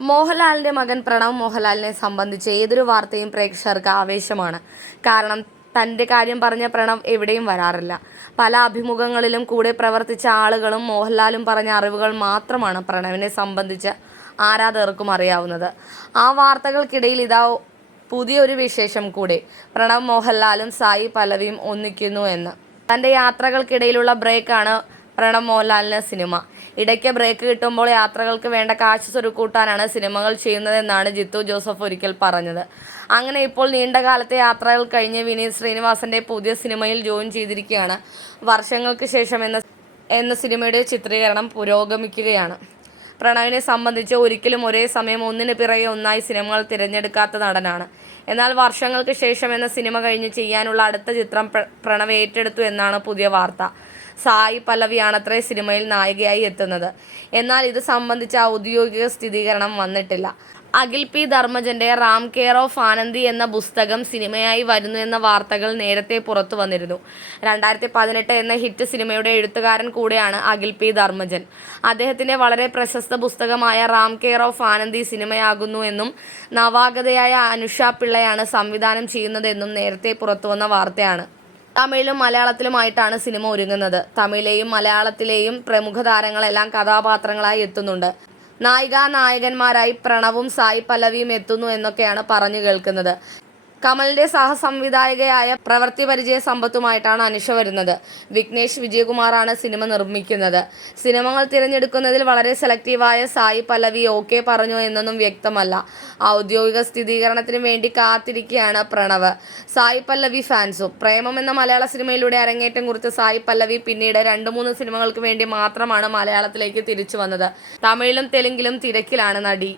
മോഹൻലാലിന്റെ മകൻ പ്രണവ് മോഹൻലാലിനെ സംബന്ധിച്ച് ഏതൊരു വാർത്തയും പ്രേക്ഷകർക്ക് ആവേശമാണ്. കാരണം തന്റെ കാര്യം പറഞ്ഞ പ്രണവ് എവിടെയും വരാറില്ല. പല അഭിമുഖങ്ങളിലും കൂടെ പ്രവർത്തിച്ച ആളുകളും മോഹൻലാലും പറഞ്ഞ അറിവുകൾ മാത്രമാണ് പ്രണവിനെ സംബന്ധിച്ച് ആരാധകർക്കും അറിയാവുന്നത്. ആ വാർത്തകൾക്കിടയിൽ ഇതാ പുതിയൊരു വിശേഷം കൂടെ. പ്രണവ് മോഹൻലാലും സായി പല്ലവിയും ഒന്നിക്കുന്നു എന്ന്. തന്റെ യാത്രകൾക്കിടയിലുള്ള ബ്രേക്കാണ് പ്രണവ് മോഹൻലാലിന് സിനിമ. ഇടയ്ക്ക് ബ്രേക്ക് കിട്ടുമ്പോൾ യാത്രകൾക്ക് വേണ്ട കാശ് സ്വരുക്കൂട്ടാനാണ് സിനിമകൾ ചെയ്യുന്നതെന്നാണ് ജിത്തു ജോസഫ് ഒരിക്കൽ പറഞ്ഞത്. അങ്ങനെ ഇപ്പോൾ നീണ്ടകാലത്തെ യാത്രകൾ കഴിഞ്ഞ് വിനീത് ശ്രീനിവാസന്റെ പുതിയ സിനിമയിൽ ജോയിൻ ചെയ്തിരിക്കുകയാണ്. വർഷങ്ങൾക്ക് ശേഷം എന്ന എന്ന സിനിമയുടെ ചിത്രീകരണം പുരോഗമിക്കുകയാണ്. പ്രണവിനെ സംബന്ധിച്ച് ഒരിക്കലും ഒരേ സമയം ഒന്നിന് പിറകെ ഒന്നായി സിനിമകൾ തിരഞ്ഞെടുക്കാത്ത നടനാണ്. എന്നാൽ വർഷങ്ങൾക്ക് ശേഷം എന്ന സിനിമ കഴിഞ്ഞ് ചെയ്യാനുള്ള അടുത്ത ചിത്രം പ്ര- പ്രണവ് ഏറ്റെടുത്തു എന്നാണ് പുതിയ വാർത്ത. സായി പല്ലവിയാണത്രേ സിനിമയിൽ നായികയായി എത്തുന്നത്. എന്നാൽ ഇത് സംബന്ധിച്ച ഔദ്യോഗിക സ്ഥിരീകരണം വന്നിട്ടില്ല. അഖിൽ പി ധർമ്മജന്റെ റാം കെയർ ഓഫ് ആനന്ദി എന്ന പുസ്തകം സിനിമയായി വരുന്നു എന്ന വാർത്തകൾ നേരത്തെ പുറത്തു വന്നിരുന്നു. രണ്ടായിരത്തി പതിനെട്ട് എന്ന ഹിറ്റ് സിനിമയുടെ എഴുത്തുകാരൻ കൂടെയാണ് അഖിൽ പി ധർമ്മജൻ. അദ്ദേഹത്തിന്റെ വളരെ പ്രശസ്ത പുസ്തകമായ റാം കെയർ ഓഫ് ആനന്ദി സിനിമയാകുന്നു എന്നും നവാഗതയായ അനുഷ പിള്ളയാണ് സംവിധാനം ചെയ്യുന്നതെന്നും നേരത്തെ പുറത്തുവന്ന വാർത്തയാണ്. തമിഴിലും മലയാളത്തിലുമായിട്ടാണ് സിനിമ ഒരുങ്ങുന്നത്. തമിഴിലെയും മലയാളത്തിലെയും പ്രമുഖ താരങ്ങളെല്ലാം കഥാപാത്രങ്ങളായി എത്തുന്നുണ്ട്. നായികാ നായകന്മാരായി പ്രണവും സായി പല്ലവിയും എത്തുന്നു എന്നൊക്കെയാണ് പറഞ്ഞു കേൾക്കുന്നത്. കമലിന്റെ സഹസംവിധായകയായ പ്രവൃത്തി പരിചയ സമ്പത്തുമായിട്ടാണ് അനുഷ വരുന്നത്. വിഘ്നേഷ് വിജയകുമാറാണ് സിനിമ നിർമ്മിക്കുന്നത്. സിനിമകൾ തിരഞ്ഞെടുക്കുന്നതിൽ വളരെ സെലക്റ്റീവായ സായി പല്ലവി ഓക്കെ പറഞ്ഞു എന്നൊന്നും വ്യക്തമല്ല. ഔദ്യോഗിക സ്ഥിരീകരണത്തിന് വേണ്ടി കാത്തിരിക്കുകയാണ് പ്രണവ്. സായി പല്ലവി ഫാൻസും. പ്രേമം എന്ന മലയാള സിനിമയിലൂടെ അരങ്ങേറ്റം കുറിച്ച സായി പല്ലവി പിന്നീട് രണ്ട് മൂന്ന് സിനിമകൾക്ക് വേണ്ടി മാത്രമാണ് മലയാളത്തിലേക്ക് തിരിച്ചു വന്നത്. തമിഴിലും തെലുങ്കിലും തിരക്കിലാണ് നടി.